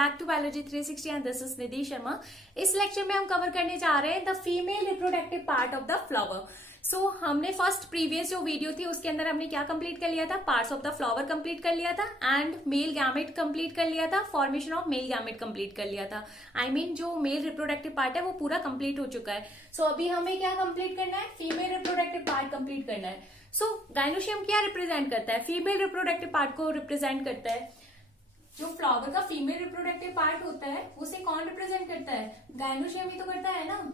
Back to biology 360 and this is Nidhi Sharma. इस lecture में हम कवर करने जा रहे हैं the female reproductive part of the flower. So हमने फर्स्ट प्रीवियस जो वीडियो थी उसके अंदर हमने क्या कंप्लीट कर लिया था, parts of the flower complete कर लिया था एंड मेल गैमेट कंप्लीट कर लिया था, formation of male gamete complete कर लिया था। आई मीन जो मेल रिप्रोडक्टिव पार्ट है वो पूरा कंप्लीट हो चुका है। सो अभी हमें क्या कंप्लीट करना है, फीमेल रिप्रोडक्टिव पार्ट कंप्लीट करना है। सो गाइनोशियम क्या रिप्रेजेंट करता है, फीमेल रिप्रोडक्टिव पार्ट को रिप्रेजेंट करता है। जो फ्लावर का फीमेल रिप्रोडक्टिव पार्ट होता है उसे कौन रिप्रेजेंट करता है, गाइनोशियम ही तो करता है ना।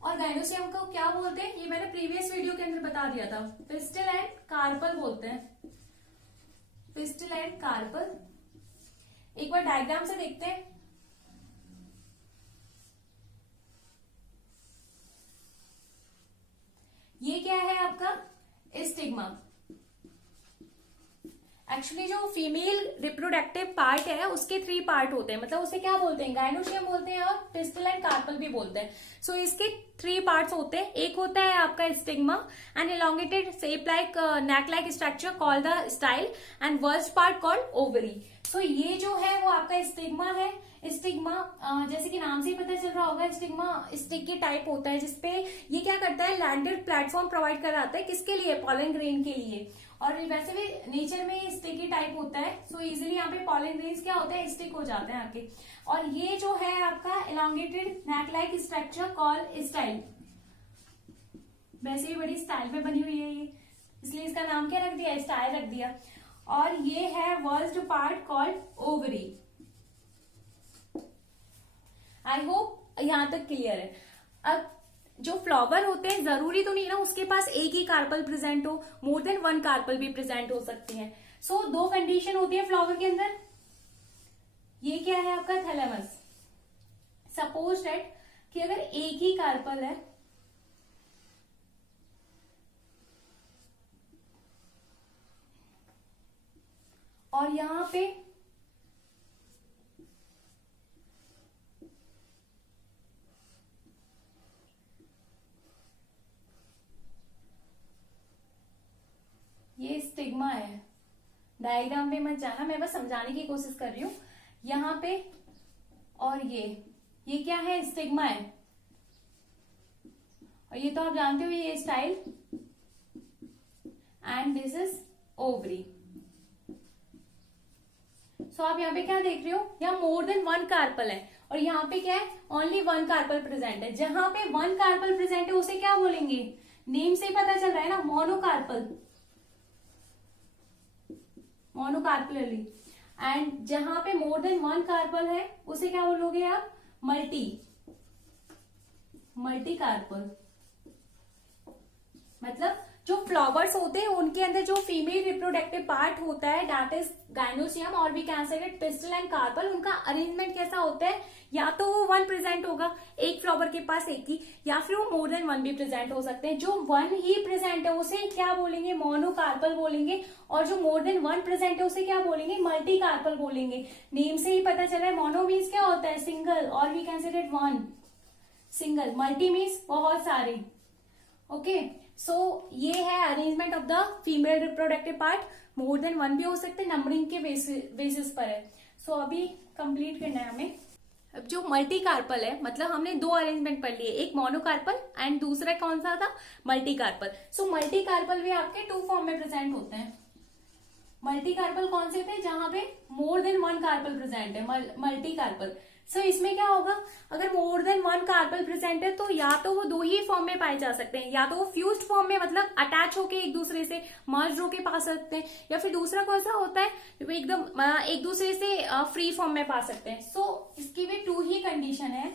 और गाइनोशियम को क्या बोलते हैं, ये मैंने प्रीवियस वीडियो के अंदर बता दिया था, पिस्टल एंड कार्पल बोलते हैं, पिस्टल एंड कार्पल। एक बार डायग्राम से देखते हैं। ये क्या है आपका स्टिग्मा। एक्चुअली जो फीमेल रिप्रोडक्टिव पार्ट है उसके 3 पार्ट होते हैं, मतलब उसे क्या बोलते हैं, गाइनोशियम बोलते हैं और पिस्टल एंड कार्पल भी बोलते हैं। सो इसके 3 पार्ट्स होते हैं। एक होता है आपका stigma and elongated shape like neck like structure called the style and worst part called ovary. So ये जो है वो आपका स्टिग्मा है। स्टिग्मा जैसे कि नाम से ही पता चल रहा होगा, स्टिग्मा स्टिक की टाइप होता है जिसपे ये क्या करता है, लैंडेड प्लेटफॉर्म प्रोवाइड कराता है, किसके लिए, पॉलन ग्रेन के लिए। और वैसे भी नेचर में स्टिकी टाइप होता है, सो इजिली यहाँ पे पॉलन ग्रेन्स क्या होते हैं, स्टिक हो जाते हैं आके। और ये जो है आपका एलोंगेटेड नेक लाइक स्ट्रक्चर कॉल्ड स्टाइल, वैसे भी बड़ी स्टाइल में बनी हुई है ये, इसलिए इसका नाम क्या रख दिया, स्टाइल रख दिया। और ये है worst part called ovary. I hope यहां तक क्लियर है। अब जो फ्लावर होते हैं जरूरी तो नहीं ना उसके पास एक ही कार्पल प्रेजेंट हो, मोर देन 1 कार्पल भी प्रेजेंट हो सकती है। सो 2 कंडीशन होती है फ्लावर के अंदर। ये क्या है आपका थैलेमस। सपोज दैट कि अगर एक ही कार्पल है और यहां पे ये स्टिग्मा है, डायग्राम पे मत जाना, मैं बस समझाने की कोशिश कर रही हूं। यहां पे और ये क्या है, स्टिग्मा है। और ये तो आप जानते हो ये style and this is ovary. So आप यहाँ पे क्या देख रहे हो, यहाँ मोर देन 1 कार्पल है और यहाँ पे क्या है, ओनली 1 कार्पल प्रेजेंट है। जहां पे 1 कार्पल प्रेजेंट है उसे क्या बोलेंगे, नेम से ही पता चल रहा है ना, मोनोकार्पल, मोनोकार्पलली। एंड जहां पे मोर देन 1 कार्पल है उसे क्या बोलोगे आप, मल्टी कार्पल। मतलब जो फ्लावर्स होते हैं उनके अंदर जो फीमेल रिप्रोडक्टिव पार्ट होता है दैट इज गाइनोशियम और we can say it pistil and carpel, उनका अरेंजमेंट कैसा होता है, या तो वो 1 प्रेजेंट होगा, एक फ्लावर के पास एक ही, या फिर वो मोर देन 1 भी प्रेजेंट हो सकते हैं। जो 1 ही प्रेजेंट है उसे क्या बोलेंगे, मोनोकार्पल बोलेंगे। और जो मोर देन 1 प्रेजेंट है उसे क्या बोलेंगे, मल्टी कार्पल बोलेंगे। नेम से ही पता चला है, मोनो मीन्स क्या होता है, सिंगल, और we can say it 1 single, multi means बहुत सारे। ओके, सो ये है arrangement of the female reproductive part. More than 1 भी हो सकते हैं, नंबरिंग के बेसिस पर है। सो अभी कंप्लीट करना है हमें। अब जो मल्टी कार्पल है, मतलब हमने 2 अरेंजमेंट पढ़ लिए, एक मोनोकार्पल एंड दूसरा कौन सा था, multi carpel. So multi carpel भी आपके 2 फॉर्म में प्रेजेंट होते हैं। मल्टी कार्पल कौन से थे, जहां पे मोर देन 1 कार्पल प्रेजेंट है, मल्टी कार्पल। सो इसमें क्या होगा, अगर मोर देन 1 कार्पल प्रेजेंट है तो या तो वो 2 ही फॉर्म में पाए जा सकते हैं, या तो वो फ्यूज्ड फॉर्म में मतलब अटैच होके एक दूसरे से मर्ज होके पा सकते हैं, या फिर दूसरा कौन सा होता है, एकदम एक दूसरे से फ्री फॉर्म में पा सकते हैं। सो इसकी भी 2 ही कंडीशन है।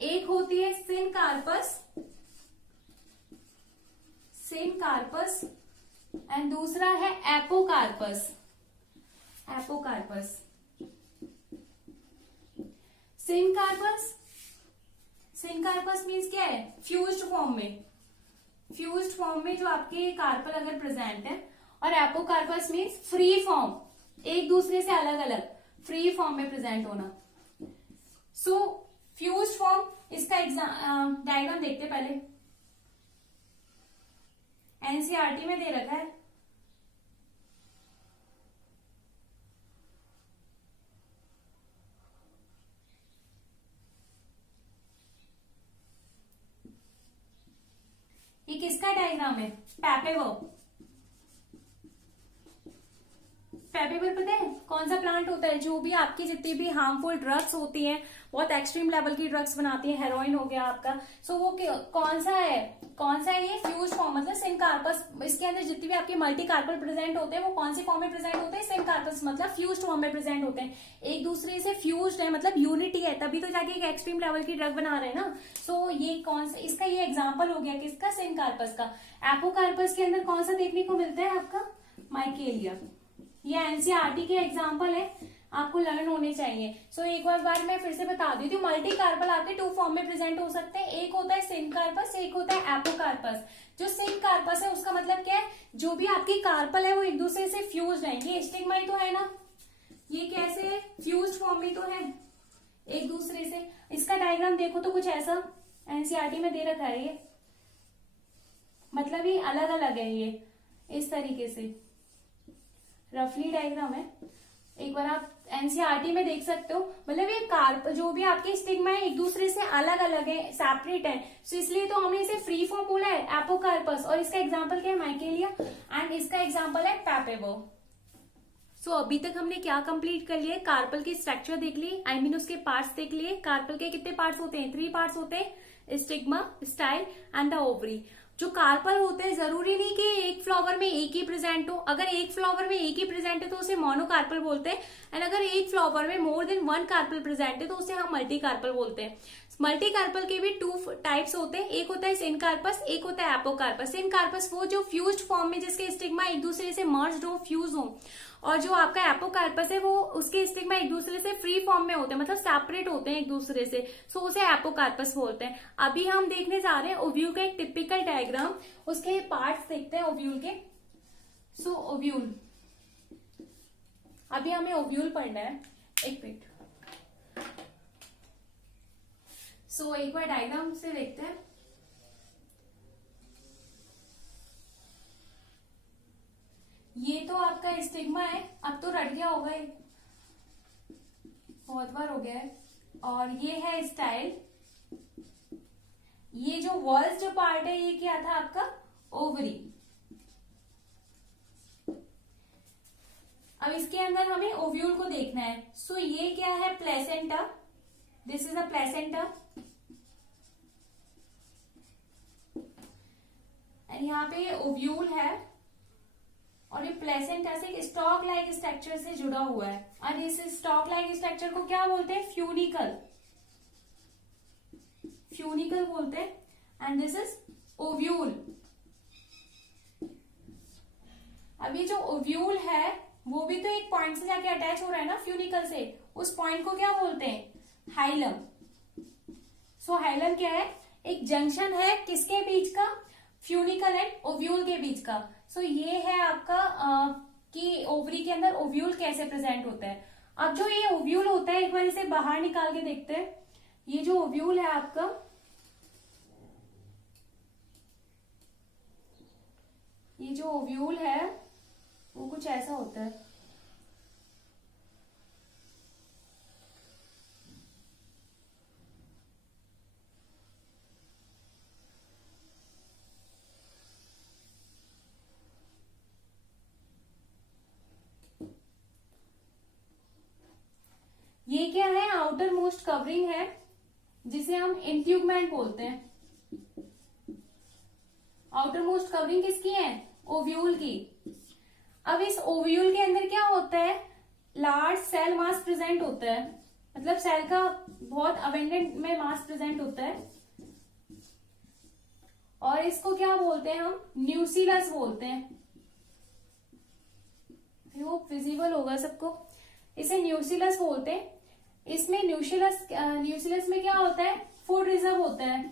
एक होती है सिनकार्पस एंड दूसरा है एपोकार्पस। सिनकार्पस मीन्स क्या है, फ्यूज्ड फॉर्म में जो आपके कार्पल अगर प्रेजेंट है, और एपोकार्पस मीन्स फ्री फॉर्म, एक दूसरे से अलग अलग फ्री फॉर्म में प्रेजेंट होना। सो फ्यूज्ड फॉर्म, इसका डायग्राम देखते पहले, एनसीईआरटी में दे रखा है। ये किसका डायग्राम है? पैपेवर। पैपेवर पता है कौन सा प्लांट होता है? जो भी आपकी जितनी भी हार्मफुल ड्रग्स होती हैं, बहुत एक्सट्रीम लेवल की ड्रग्स बनाती हैं, हेरोइन हो गया आपका, सो वो कौन सा है? ये फ्यूज फॉर्म, मतलब सिनकार्पस। इसके अंदर जितनी भी आपके मल्टी कार्पल प्रेजेंट होते हैं वो कौन सी फॉर्म में प्रेजेंट होते हैं? सिनकार्पस, मतलब फ्यूज फॉर्म में प्रेजेंट होते हैं, एक दूसरे से फ्यूज है, मतलब यूनिटी है, तभी तो जाके एक एक्सट्रीम लेवल की ड्रग बना रहे हैं ना। सो ये कौन सा, इसका ये एग्जाम्पल हो गया किसका? सिनकार्पस का। एपोकार्पस के अंदर कौन सा देखने को मिलता है आपका? माइकेलिया। ये एनसीईआरटी के एग्जाम्पल है, आपको लर्न होने चाहिए। सो एक बार मैं फिर से बता देती हूँ, मल्टी कार्पल आपके 2 फॉर्म में प्रेजेंट हो सकते हैं, एक होता है सिनकार्पस, एक होता है एपोकार्पस। जो सिनकार्पस है उसका मतलब क्या है? जो भी आपकी कार्पल है वो एक दूसरे से फ्यूज है। ये स्टिग्मा ही तो है ना, ये कैसे है? फ्यूज फॉर्म में तो है एक दूसरे से। इसका डायग्राम देखो तो कुछ ऐसा एनसीईआरटी में दे रखा है, ये मतलब ये अलग अलग है, ये इस तरीके से रफली डायग्राम है। एक बार आप एनसीईआरटी में देख सकते हो, मतलब ये कार्प जो भी आपके स्टिग्मा है एक दूसरे से अलग अलग है, सेपरेट है, सो इसलिए तो हमने इसे फ्री फॉर्म बोला है एपोकार्पस। और इसका एग्जांपल क्या है? माइकेलिया। एंड इसका एग्जांपल है पैपेवर। सो अभी तक हमने क्या कंप्लीट कर लिया? कार्पल की स्ट्रक्चर देख ली, आई मीन उसके पार्ट्स देख लिए। कार्पल के कितने पार्ट्स होते हैं? 3 पार्ट्स होते हैं, stigma, style and the ovary. जो कार्पल होते हैं जरूरी नहीं कि एक फ्लावर में एक ही प्रेजेंट हो, अगर एक फ्लावर में एक ही प्रेजेंट है तो उसे मोनोकार्पल बोलते हैं, एंड अगर एक फ्लावर में मोर देन 1 कार्पल प्रेजेंट है तो उसे हम मल्टी कार्पल बोलते हैं। मल्टी कार्पल के भी 2 टाइप्स होते हैं, एक होता है सिनकार्पस, एक होता है एपोकार्पस। सिनकार्पस वो जो फ्यूज्ड फॉर्म में जिसके स्टिग्मा एक दूसरे से मर्ज्ड हो, फ्यूज हो, और जो आपका एपोकार्पस है वो उसके स्टिग्मा एक दूसरे से फ्री फॉर्म में होते हैं, मतलब सेपरेट होते हैं एक दूसरे से, सो उसे एपोकार्पस बोलते हैं। अभी हम देखने जा रहे हैं ओव्यूल का एक टिपिकल डायग्राम, उसके पार्ट्स देखते हैं ओव्यूल के। सो ओव्यूल, अभी हमें ओव्यूल पढ़ना है, एक मिनट। सो एक बार डायग्राम से देखते हैं। ये तो आपका स्टिग्मा है, अब तो रट गया होगा, बहुत बार हो गया है। और ये है स्टाइल, ये जो वॉल्स जो पार्ट है ये क्या था आपका? ओवरी। अब इसके अंदर हमें ओव्यूल को देखना है। सो ये क्या है? Placenta, this is a placenta, and यहाँ पे ओव्यूल है, और ये प्लेसेंटा से एक स्टॉक लाइक स्ट्रक्चर से जुड़ा हुआ है, और इस स्टॉक लाइक स्ट्रक्चर को क्या बोलते हैं? फ्यूनिकल, फ्यूनिकल बोलते हैं, एंड दिस इज ओव्यूल। अब ये जो ओव्यूल है वो भी तो एक पॉइंट से जाके अटैच हो रहा है ना फ्यूनिकल से, उस पॉइंट को क्या बोलते हैं? हाइलम। सो हाइलम क्या है? एक जंक्शन है किसके बीच का? फ्यूनिकल एंड ओव्यूल के बीच का। सो ये है आपका कि ओवरी के अंदर ओव्यूल कैसे प्रेजेंट होता है। अब जो ये ओव्यूल होता है, एक बार इसे बाहर निकाल के देखते हैं। ये जो ओव्यूल है आपका, ये जो ओव्यूल है वो कुछ ऐसा होता है। ये क्या है? आउटर मोस्ट कवरिंग है, जिसे हम इंट्यूगमेंट बोलते हैं। आउटर मोस्ट कवरिंग किसकी है? ओव्यूल की। अब इस ओव्यूल के अंदर क्या होता है? लार्ज सेल मास प्रेजेंट होता है, मतलब सेल का बहुत अबेंडेंट में मास प्रेजेंट होता है, और इसको क्या बोलते हैं हम? न्यूसिलस बोलते हैं। वो विजिबल होगा सबको, इसे न्यूसिलस बोलते हैं। इसमें न्यूसिलस में क्या होता है? फूड रिजर्व होता है,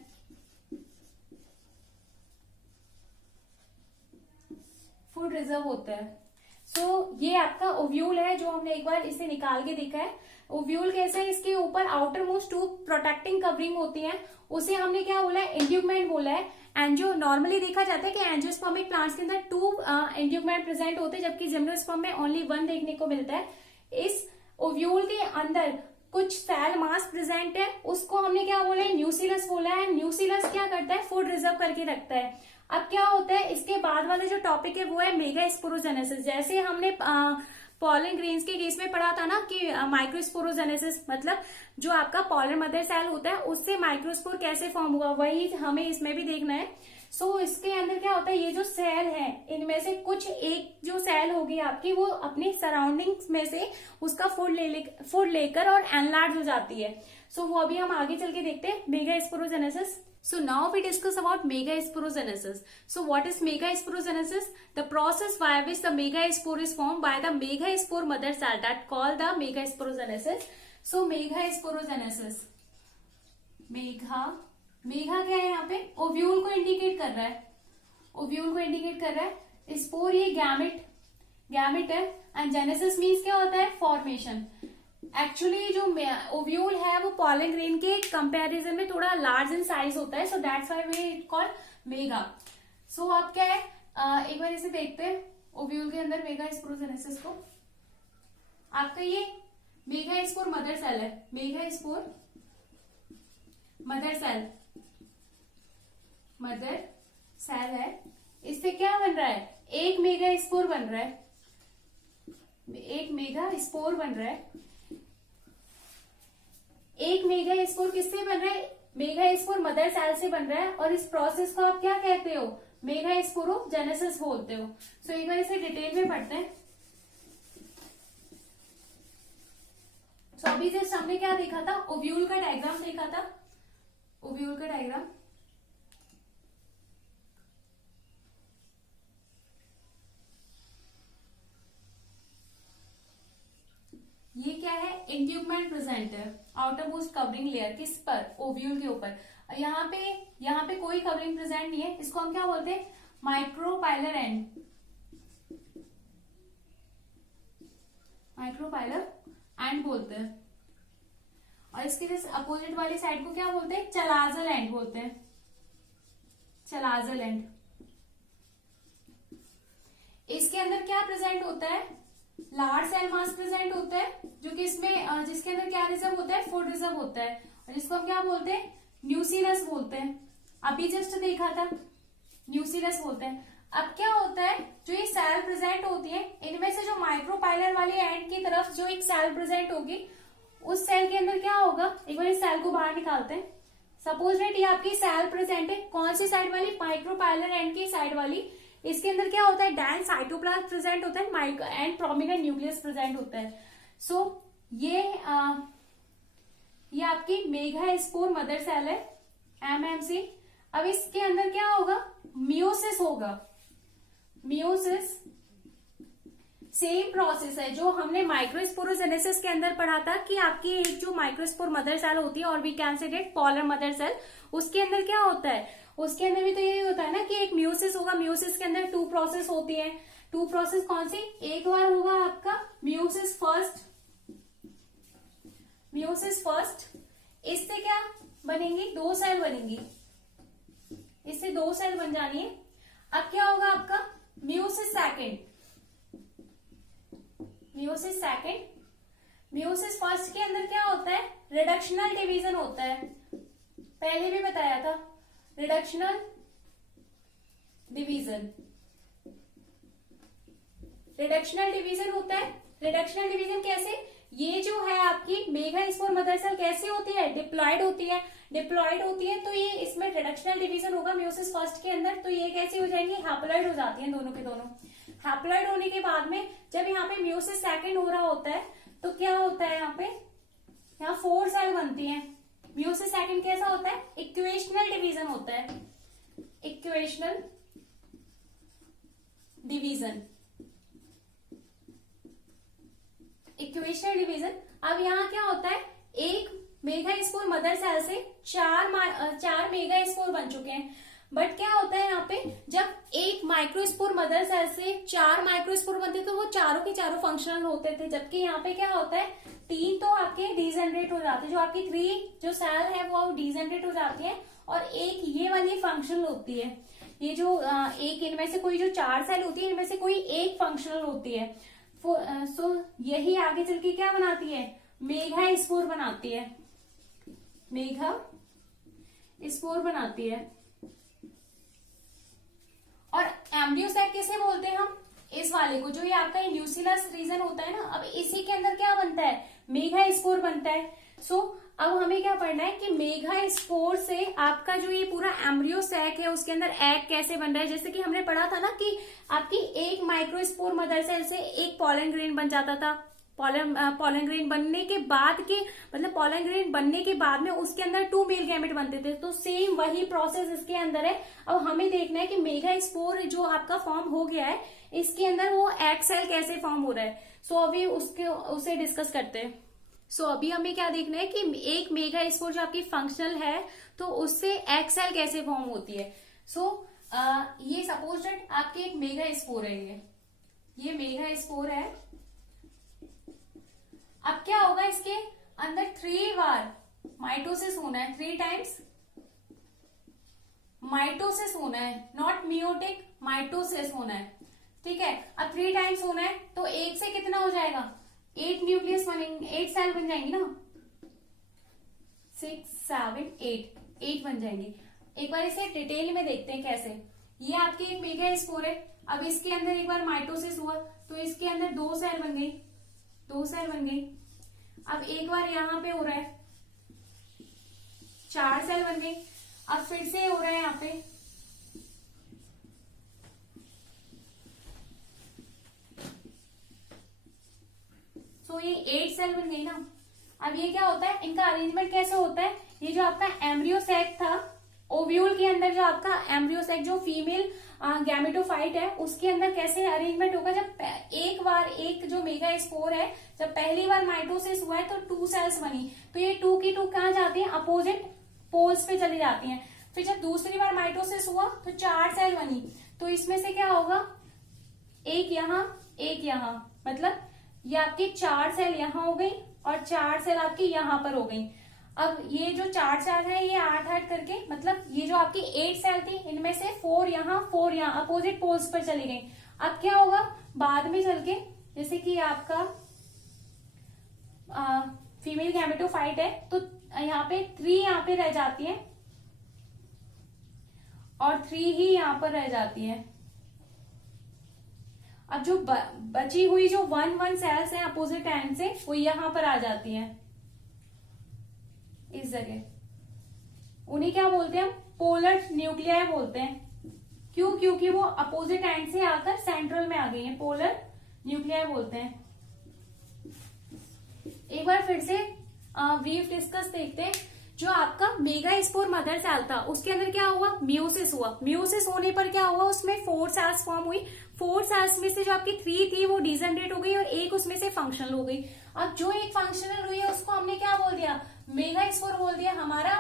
फूड रिजर्व होता है। सो ये आपका ओव्यूल है, जो हमने एक बार इसे निकाल के देखा है। ओव्यूल कैसे है? इसके ऊपर आउटर मोस्ट 2 प्रोटेक्टिंग कवरिंग होती है, उसे हमने क्या बोला है? इंट्यूगमेंट बोला है। एंड जो नॉर्मली देखा जाता है कि एंजियोस्पर्मिक प्लांट्स के अंदर 2 इंट्यूगमेंट प्रेजेंट होते हैं, जबकि जिम्नोस्पर्म में ओनली 1 देखने को मिलता है। इस ओव्यूल के अंदर कुछ सेल मास प्रेजेंट है, उसको हमने क्या बोला है? न्यूसिलस बोला है। न्यूसिलस क्या करता है, फूड रिजर्व करके रखता है। अब क्या होता है, इसके बाद वाला जो टॉपिक है वो है मेगास्पोरोजेनेसिस। जैसे हमने पॉलन ग्रेन्स के केस में पढ़ा था ना कि माइक्रोस्पोरोजेनेसिस मतलब जो आपका पॉलन मदर सेल होता है उससे माइक्रोस्पोर कैसे फॉर्म हुआ, वही हमें इसमें भी देखना है। सो इसके अंदर क्या होता है, ये जो सेल है इनमें से कुछ एक जो सेल होगी आपकी वो अपनी सराउंडिंग्स में से उसका फूड लेकर और एनलार्ज हो जाती है। सो वो अभी हम आगे चल के देखते हैं megasporogenesis. So now we discuss about megasporogenesis. So what is megasporogenesis? The process by which the megaspore is formed by the megaspore mother cell that called the megasporogenesis. So megasporogenesis. Mega क्या है यहाँ पे, ovule को indicate कर रहा है, ovule को indicate कर रहा है। स्पोर ये गैमेट है एंड जेनेसिस मीन्स क्या होता है, फॉर्मेशन। एक्चुअली जो ओव्यूल है वो पॉलन ग्रेन के कंपैरिजन में थोड़ा लार्ज इन साइज होता है, so that's why we it called mega. So अब क्या है, एक बार इसे देखते हैं ओव्यूल के अंदर मेगास्पोरोजेनेसिस को। आपका ये मेगास्पोर मदर सेल है, मेगास्पोर मदर सेल है। इससे क्या बन रहा है, एक मेगास्पोर बन रहा है, एक मेगास्पोर बन रहा है। एक मेगास्पोर किससे बन रहा है, मेगास्पोर मदर सेल से बन रहा है और इस प्रोसेस को आप क्या कहते हो, मेगास्पोरोजेनेसिस बोलते हो। सो एक बार इसे डिटेल में पढ़ते हैं। सो अभी जस्ट हमने क्या देखा था, ओव्यूल का डायग्राम देखा था, ओव्यूल का डायग्राम। ये क्या है, इंट्यूबमेंट प्रेजेंट है, आउटर मोस्ट कवरिंग लेयर किस पर, ओव्यूल के ऊपर। यहाँ पे कोई कवरिंग प्रेजेंट नहीं है, इसको हम क्या बोलते हैं, माइक्रोपाइलर एंड, बोलते हैं। और इसके जैसे अपोजिट वाली साइड को क्या बोलते हैं, चलाजल एंड बोलते हैं, चलाजल एंड। इसके अंदर क्या प्रेजेंट होता है, लार्ज सेल मास प्रेजेंट होता है, जो कि इसमें जिसके अंदर क्या रिजर्व होता है, फूड रिजर्व होता है, और जिसको हम क्या बोलते हैं, न्यूसिलस बोलते हैं। अभी जस्ट देखा था, न्यूसिलस बोलते हैं। अब क्या होता है, जो ये सेल प्रेजेंट होती है इनमें से जो माइक्रोपाइलर वाली एंड की तरफ जो एक सेल प्रेजेंट होगी, उस सेल के अंदर क्या होगा, एक बार इस सेल को बाहर निकालते हैं। सपोज दैट ये आपकी सेल प्रेजेंट है, कौन सी साइड वाली, माइक्रोपाइलर एंड की साइड वाली। इसके अंदर क्या होता है, डेंस साइटोप्लाज्म प्रेजेंट होता है एंड प्रोमिनेंट न्यूक्लियस प्रेजेंट होता है। सो ये आपकी मेगास्पोर मदर सेल है, एमएमसी। अब इसके अंदर क्या होगा, मियोसिस होगा, मियोसिस सेम प्रोसेस है जो हमने माइक्रोस्पोरोजेनेसिस के अंदर पढ़ा था कि आपकी एक जो माइक्रोस्पोर मदर सेल होती है और we can say get polar mother cell, उसके अंदर क्या होता है, उसके अंदर भी तो यही होता है ना कि एक म्यूसिस होगा, म्यूसिस के अंदर 2 प्रोसेस होती है। 2 प्रोसेस कौन सी, एक बार होगा आपका म्यूसिस फर्स्ट, इससे क्या बनेंगी, 2 सेल बनेंगी, इससे 2 सेल बन जानी है। अब क्या होगा आपका म्यूसिस सेकेंड, म्यूसिस फर्स्ट के अंदर क्या होता है, रिडक्शनल डिवीजन होता है, पहले भी बताया था, रिडक्शनल डिवीजन होता है। रिडक्शनल डिवीजन कैसे, ये जो है आपकी मेगास्पोर मदर सेल कैसी होती है, डिप्लॉयड होती है, तो ये इसमें रिडक्शनल डिवीजन होगा म्यूसिस फर्स्ट के अंदर। तो ये कैसी हो जाएंगी, हैप्लॉइड हो जाती है, दोनों के दोनों। हैप्लॉइड होने के बाद में जब यहाँ पे म्यूसिस सेकेंड हो रहा होता है तो क्या होता है, यहाँ 4 सेल बनती है। म्यूसिस सेकेंड कैसा होता है, इक्वेशनल डिवीजन होता है, इक्वेशनल डिवीजन। अब यहाँ क्या होता है, एक मेगास्पोर मदर सेल से 4 मेगास्पोर बन चुके हैं। बट क्या होता है यहाँ पे, जब एक माइक्रोस्पोर मदर सेल से 4 माइक्रोस्पोर बनते तो वो चारों के चारों फंक्शनल होते थे, जबकि यहाँ पे क्या होता है, 3 तो आपके डिजेनरेट हो जाते हैं, जो आपकी 3 जो सेल है वो डिजेनरेट हो जाती है, और एक ये वाली फंक्शनल होती है। ये जो एक इनमें से कोई जो 4 सेल होती है, इनमें से कोई एक फंक्शनल होती है। सो यही आगे चल के क्या बनाती है, मेगास्पोर बनाती है, स्पोर बनाती है। और एम्ब्रियो सैक किसे बोलते हैं हम? इस वाले को, जो ये आपका न्यूक्लियस रीजन होता है ना, अब इसी के अंदर क्या बनता है? मेगा स्पोर बनता है। सो अब हमें क्या पढ़ना है कि मेगा स्पोर से आपका जो ये पूरा एम्ब्रियो सैक है उसके अंदर एग कैसे बन रहा है। जैसे कि हमने पढ़ा था ना कि आपकी एक माइक्रोस्पोर मदर सेल से एक पॉलन ग्रेन बन जाता था। पॉलन ग्रेन बनने के बाद के, मतलब पॉलन ग्रेन बनने के बाद में उसके अंदर 2 मेल गैमेट बनते थे। तो सेम वही प्रोसेस इसके अंदर है। अब हमें देखना है कि मेगा स्पोर जो आपका फॉर्म हो गया है, इसके अंदर वो एग सेल कैसे फॉर्म हो रहा है। सो अभी उसे डिस्कस करते हैं। सो अभी हमें क्या देखना है कि एक मेगा स्पोर जो आपकी फंक्शनल है, तो उससे एग सेल कैसे फॉर्म होती है। सो ये सपोज दैट आपकी एक मेगा स्पोर है, ये मेगा स्पोर है। अब क्या होगा, इसके अंदर 3 बार माइटोसिस होना है, 3 टाइम्स माइटोसिस होना है, नॉट मियोटिक, माइटोसिस होना है। ठीक है, अब 3 टाइम्स होना है, तो 1 से कितना हो जाएगा? 8 न्यूक्लियस बनेंगे, 8 सेल बन जाएंगी ना, 6, 7, 8 बन जाएंगे। एक बार इसे डिटेल में देखते हैं कैसे। ये आपकी एक मेगा स्पोर है। अब इसके अंदर एक बार माइटोसिस हुआ तो इसके अंदर 2 सेल बन गई, 2 सेल बन गई। अब एक बार यहां पे हो रहा है, 4 सेल बन गई। अब फिर से हो रहा है यहाँ पे, सो ये 8 सेल बन गई ना। अब ये क्या होता है, इनका अरेंजमेंट कैसे होता है? ये जो आपका एम्ब्रियो सैक था, ओव्यूल के अंदर जो आपका एम्ब्रियो सैक जो फीमेल गैमेटोफाइट है, उसके अंदर कैसे अरेंजमेंट होगा? जब एक बार एक जो मेगा स्पोर है, जब पहली बार माइटोसिस हुआ है तो 2 सेल्स बनी, तो ये 2 की 2 कहां जाती है? अपोजिट पोल्स पे चली जाती हैं। फिर जब दूसरी बार माइटोसिस हुआ तो 4 सेल बनी, तो इसमें से क्या होगा? एक यहां, एक यहां, मतलब ये आपकी 4 सेल यहां हो गई और 4 सेल आपकी यहां पर हो गई। अब ये जो 4 सेल है, ये 8 करके, मतलब ये जो आपकी 8 सेल थी, इनमें से 4 यहां 4 यहां अपोजिट पोल्स पर चली गई। अब क्या होगा बाद में चल के, जैसे कि आपका फीमेल गैमेटोफाइट है, तो यहाँ पे 3 यहाँ पे रह जाती है और 3 ही यहां पर रह जाती है। अब जो बची हुई जो 1 सेल्स हैं अपोजिट एंड से, वो यहां पर आ जाती हैं इस जगह। उन्हें क्या बोलते हैं? पोलर न्यूक्लियाई बोलते हैं। क्यों? क्योंकि वो अपोजिट एंड से आकर सेंट्रल में आ गई हैं, पोलर न्यूक्लियाई बोलते हैं। एक बार फिर से ब्रीफ डिस्कस देखते हैं। जो आपका मेगा स्पोर मदर सेल था, उसके अंदर क्या हुआ? म्यूसिस हुआ। म्यूसिस होने पर क्या हुआ? उसमें 4 सेल्स फॉर्म हुई। 4 सेल्स में से जो आपकी 3 थी वो डिजनरेट हो गई और एक उसमें से फंक्शनल हो गई। अब जो एक फंक्शनल हुई है उसको हमने क्या बोल दिया? मेगा स्पोर बोल दिया। हमारा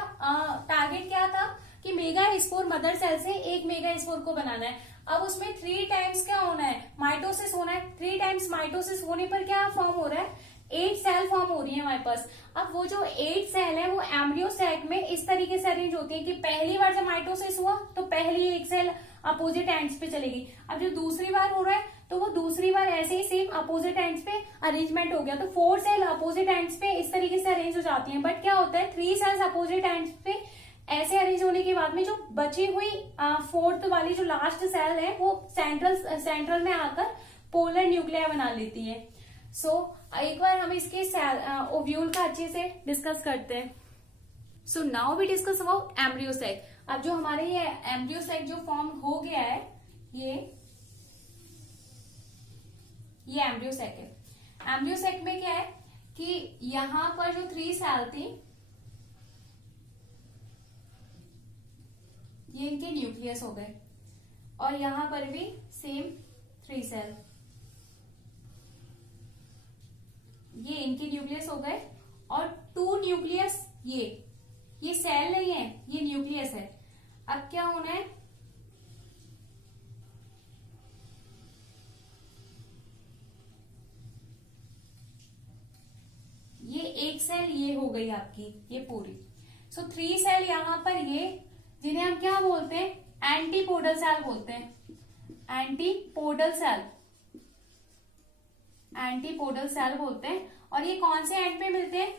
टारगेट क्या था कि मेगा स्पोर मदर सेल से एक मेगा स्पोर को बनाना है। अब उसमें 3 टाइम्स क्या होना है? माइटोसिस होना है। 3 टाइम्स माइटोसिस होने पर क्या फॉर्म हो रहा है? 8 सेल फॉर्म हो रही है हमारे पास। अब वो जो 8 सेल है वो एम्ब्रियो सैक में इस तरीके से अरेंज होती है कि पहली बार जब माइटोसिस हुआ तो पहली एक सेल अपोजिट एंड्स पे चली गई। अब जो दूसरी बार हो रहा है तो वो दूसरी बार ऐसे ही सेम अपोजिट एंड्स पे अरेंजमेंट हो गया। तो 4 सेल अपोजिट एंड्स पे इस तरीके से अरेंज हो जाती हैं। बट क्या होता है, 3 सेल्स अपोजिट एंड्स पे ऐसे अरेंज होने के बाद में जो बची हुई 4th वाली जो लास्ट सेल है वो सेंट्रल में आकर पोलर न्यूक्लिया बना लेती है। सो एक बार हम इसके ओव्यूल का अच्छे से डिस्कस करते हैं। So now we discuss about embryo sac. अब जो हमारे ये एम्ब्रियो सैक जो फॉर्म हो गया है, ये एम्ब्रियो सैक है। एम्ब्रियो सैक में क्या है कि यहां पर जो 3 सेल थी, ये इनके न्यूक्लियस हो गए और यहां पर भी सेम 3 सेल, ये इनके न्यूक्लियस हो गए और 2 न्यूक्लियस ये सेल नहीं है, ये न्यूक्लियस है। अब क्या होना है, ये एक सेल ये हो गई आपकी, ये पूरी। सो 3 सेल यहां पर ये, जिन्हें हम क्या बोलते हैं? एंटीपोडल सेल बोलते हैं। एंटीपोडल सेल, एंटीपोडल सेल बोलते हैं। और ये कौन से एंड पे मिलते हैं?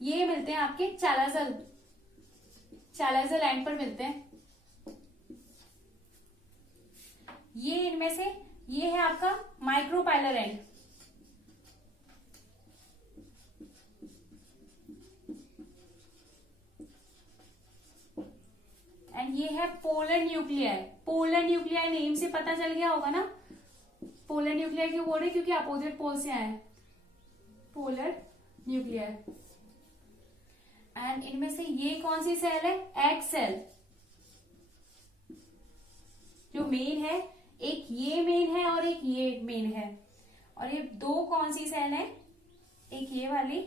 ये मिलते हैं आपके चैलाजल, चैलाजल एंड पर मिलते हैं। ये इनमें से ये है आपका माइक्रोपाइलर एंड, एंड ये है polar nuclear. Polar nuclear name से पता चल गया होगा ना, पोलर न्यूक्लियर क्यों बोल रहे, क्योंकि अपोजिट पोल से आए हैं, पोलर न्यूक्लियर। एंड इनमें से ये कौन सी सेल है, एग सेल जो मेन है, एक ये मेन है और एक ये मेन है। और ये दो कौन सी सेल है, एक ये वाली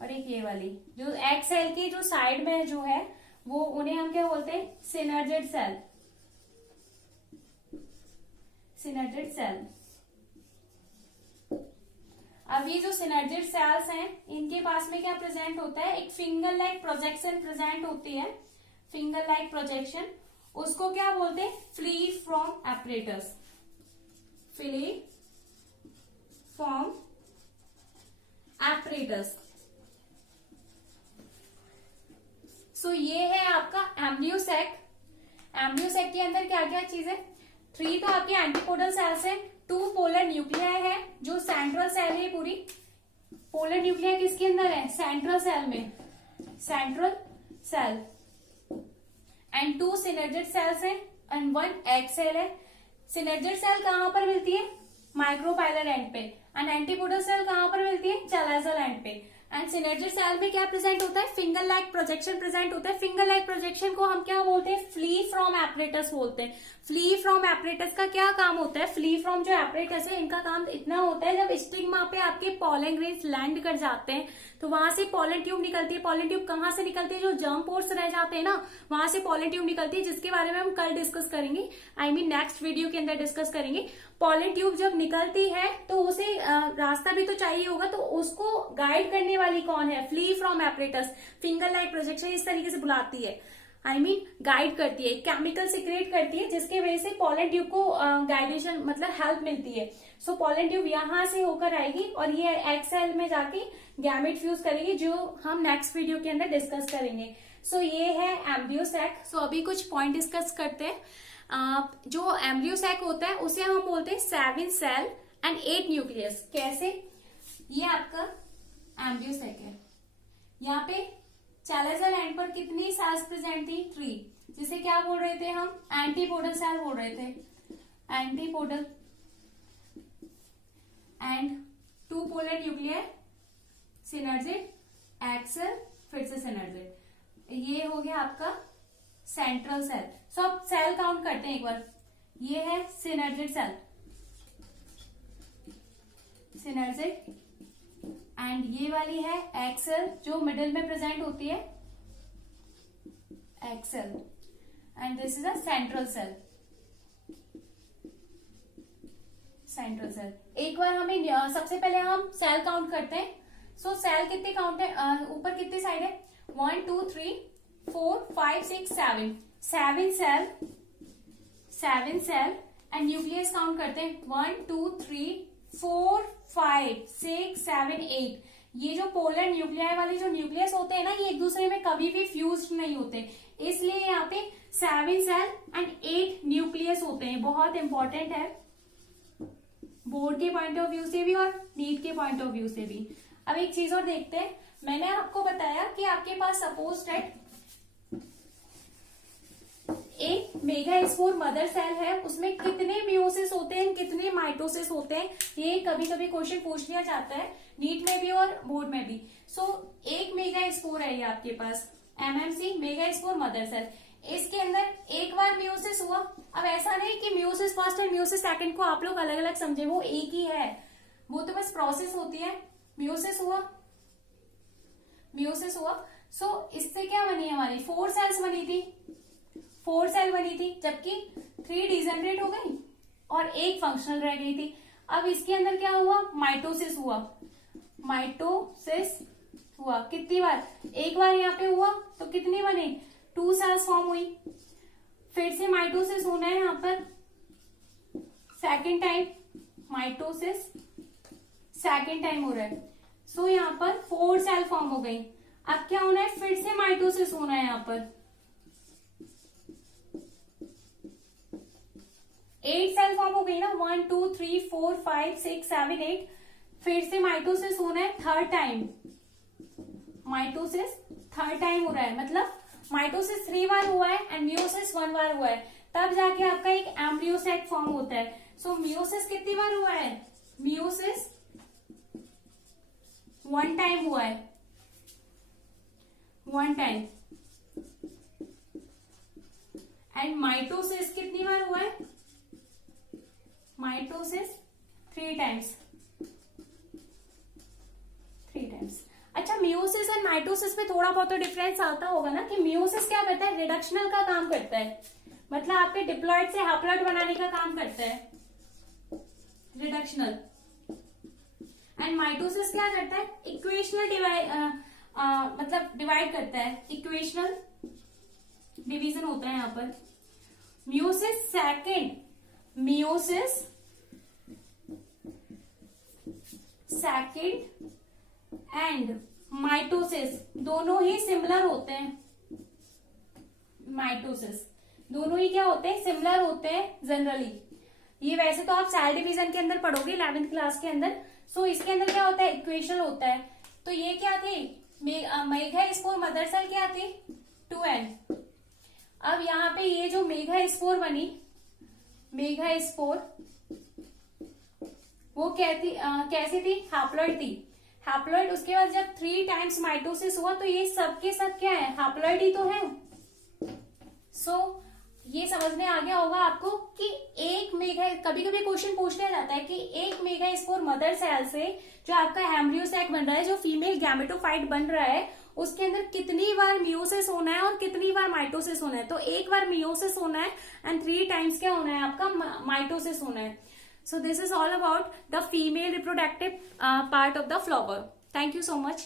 और एक ये वाली, जो एग सेल की जो साइड में जो है वो उन्हें हम क्या बोलते हैं, सिनर्जिड सेल, सिनर्जिड सेल। अब ये जो सिनर्जिड सेल्स हैं इनके पास में क्या प्रेजेंट होता है, एक फिंगर लाइक प्रोजेक्शन प्रेजेंट होती है, फिंगर लाइक प्रोजेक्शन, उसको क्या बोलते हैं, free from apparatus, free from apparatus. So ये है आपका एम्ब्रियोसैक। एम्ब्रियोसैक के अंदर क्या क्या चीज है, 3 तो आपके एंटीपोडल सेल्स है, 2 पोलर न्यूक्लियाई है, जो सेंट्रल सेल है पूरी। पोलर न्यूक्लियाई किसके अंदर है, सेंट्रल सेल में, central cell. And 2 synergid cells है एंड 1 एग सेल है। सिनर्जिड सेल कहां पर मिलती है, माइक्रोपाइलर एंड पे, एंड एंटीपोडल सेल कहां पर मिलती है, चैलाजल एंड पे। एंड सिनर्जिड सेल में क्या प्रेजेंट होता है, फिंगर लाइक प्रोजेक्शन प्रेजेंट होता है। फिंगर लाइक प्रोजेक्शन को हम क्या बोलते हैं, फ्ली फ्रॉम एपरेटस बोलते हैं। फ्ली फ्रॉम एपरेटस का क्या काम होता है, फ्ली फ्रॉम जो एपरेटस है इनका काम इतना होता है, जब स्टिग्मा पे आपके पॉलन ग्रेन्स लैंड कर जाते हैं तो वहां से पॉलन ट्यूब निकलती है। पॉलन ट्यूब कहां से निकलती है, जो जर्म पोर्स रह जाते हैं ना, वहां से पॉलन ट्यूब निकलती है, जिसके बारे में हम कल डिस्कस करेंगे, आई मीन नेक्स्ट वीडियो के अंदर डिस्कस करेंगे। पॉलन ट्यूब जब निकलती है तो उसे रास्ता भी तो चाहिए होगा, तो उसको गाइड करने वाली कौन है, filiform apparatus, finger like projection इस तरीके से बुलाती है, आई मीन गाइड करती है, केमिकल सिक्रेट करती है, जिसके वजह से पॉलन ट्यूब को गाइडेशन मतलब हेल्प मिलती है। सो पॉलन ट्यूब यहां से होकर आएगी और ये एग सेल में जाके गैमेट फ्यूज करेगी, जो हम नेक्स्ट वीडियो के अंदर डिस्कस करेंगे। सो ये है एम्ब्रियोसैक। सो अभी कुछ पॉइंट डिस्कस करते हैं। जो एम्ब्रियोसैक होता है उसे हम बोलते हैं 7 सेल एंड 8 न्यूक्लियस। कैसे, ये आपका एम्ब्रियोसैक है, यहाँ पे चैलाजल एंड पर कितनी सेल्स प्रेजेंट थी, 3, जिसे क्या बोल रहे थे हम, एंटीपोडल सेल बोल रहे थे, antipodal. And 2 polar nuclear, synergid, egg cell, फिर से सिनर्जिड। ये हो गया आपका सेंट्रल सेल। सो अब सेल काउंट करते हैं एक बार। ये है सिनर्जिड सेल, सिनर्जिड, एंड ये वाली है एग सेल जो मिडिल में प्रेजेंट होती है, egg cell, and this is a central cell, central cell. एक बार हमें सबसे पहले हम सेल काउंट करते हैं। सो सेल कितने काउंट है, ऊपर कितनी साइड है, 1 2 3 4 5 6 7, 7 cell, 7 cell. And nucleus count करते हैं, 1 2 3 4 5 6 7 8। ये जो पोलर न्यूक्लियाई वाले जो न्यूक्लियस होते हैं ना, ये एक दूसरे में कभी भी फ्यूज नहीं होते, इसलिए यहाँ पे 7 सेल एंड 8 न्यूक्लियस होते हैं। बहुत इंपॉर्टेंट है बोर्ड के पॉइंट ऑफ व्यू से भी और नीट के पॉइंट ऑफ व्यू से भी। अब एक चीज और देखते हैं। मैंने आपको बताया कि आपके पास सपोज दैट एक मेगास्पोर मदर सेल है, उसमें कितने मियोसिस होते हैं, कितने माइटोसिस होते हैं, ये कभी कभी क्वेश्चन पूछ लिया जाता है नीट में भी और बोर्ड में भी। सो एक मेगास्पोर है ये आपके पास, एमएमसी मेगास्पोर मदर सेल। इसके अंदर एक बार मियोसिस हुआ। अब ऐसा नहीं कि मियोसिस फर्स्ट और मियोसिस सेकंड को आप लोग अलग अलग समझे, वो एक ही है, वो तो बस प्रोसेस होती है। मियोसिस हुआ, मियोसिस हुआ। सो इससे क्या बनी हमारी, 4 सेल्स बनी थी, 4 सेल बनी थी, जबकि 3 डिजेनरेट हो गई और एक फंक्शनल रह गई थी। अब इसके अंदर क्या हुआ, माइटोसिस हुआ, माइटोसिस हुआ। कितनी बार, एक बार यहाँ पे हुआ तो कितनी बनी, 2 सेल्स फॉर्म हुई। फिर से माइटोसिस होना है यहाँ पर, second time mitosis second time हो रहा है। सो यहाँ पर 4 सेल फॉर्म हो गई। अब क्या होना है, फिर से माइटोसिस होना है यहाँ पर। 8 सेल फॉर्म हो गई ना, 1 2 3 4 5 6 7 8। फिर से माइटोसिस होना है third time, mitosis third time हो रहा है, मतलब माइटोसिस 3 बार हुआ है एंड मियोसिस 1 बार हुआ है, तब जाके आपका एक एम्ब्रियो सैक फॉर्म होता है। सो मियोसिस कितनी बार हुआ है, मियोसिस 1 टाइम हुआ है, 1 टाइम। एंड माइटोसिस कितनी बार हुआ है, माइटोसिस 3 टाइम्स, 3 टाइम्स। अच्छा, मियोसिस एंड माइटोसिस में थोड़ा बहुत तो डिफरेंस आता होगा ना, कि मियोसिस क्या करता है, रिडक्शनल का काम करता है, मतलब आपके डिप्लॉइड से हैप्लॉइड बनाने का काम करता है, रिडक्शनल। एंड माइटोसिस क्या करता है, इक्वेशनल डिवाइड, मतलब डिवाइड करता है, इक्वेशनल डिवीजन होता है यहाँ पर। Meiosis second, meiosis second and mitosis दोनों ही सिमिलर होते हैं, माइटोसिस दोनों ही क्या होते हैं, सिमिलर होते हैं जनरली। ये वैसे तो आप सेल डिवीजन के अंदर पढ़ोगे 11th क्लास के अंदर। सो इसके अंदर क्या होता है, इक्वेशन होता है। तो ये क्या थी, मेगास्पोर मदर सेल क्या थी, 2n। अब यहाँ पे ये जो मेगास्पोर बनी, मेगास्पोर वो कैसी थी, हैप्लॉइड थी, हैप्लॉइड। उसके बाद जब 3 टाइम्स माइटोसिस हुआ तो ये सब के सब क्या है, हैप्लॉइड ही तो है। सो ये समझ में आ गया होगा आपको कि एक मेगा, कभी कभी क्वेश्चन पूछने जाता है कि एक मेगास्पोर मदर सेल से जो आपका एम्ब्रियो सैक बन रहा है, जो फीमेल गैमेटोफाइट बन रहा है, उसके अंदर कितनी बार मियोसिस होना है और कितनी बार माइटोसिस होना है। तो एक बार मियोसिस होना है एंड 3 टाइम्स क्या होना है, आपका माइटोसिस होना है। So this is all about the female reproductive part of the flower. Thank you so much.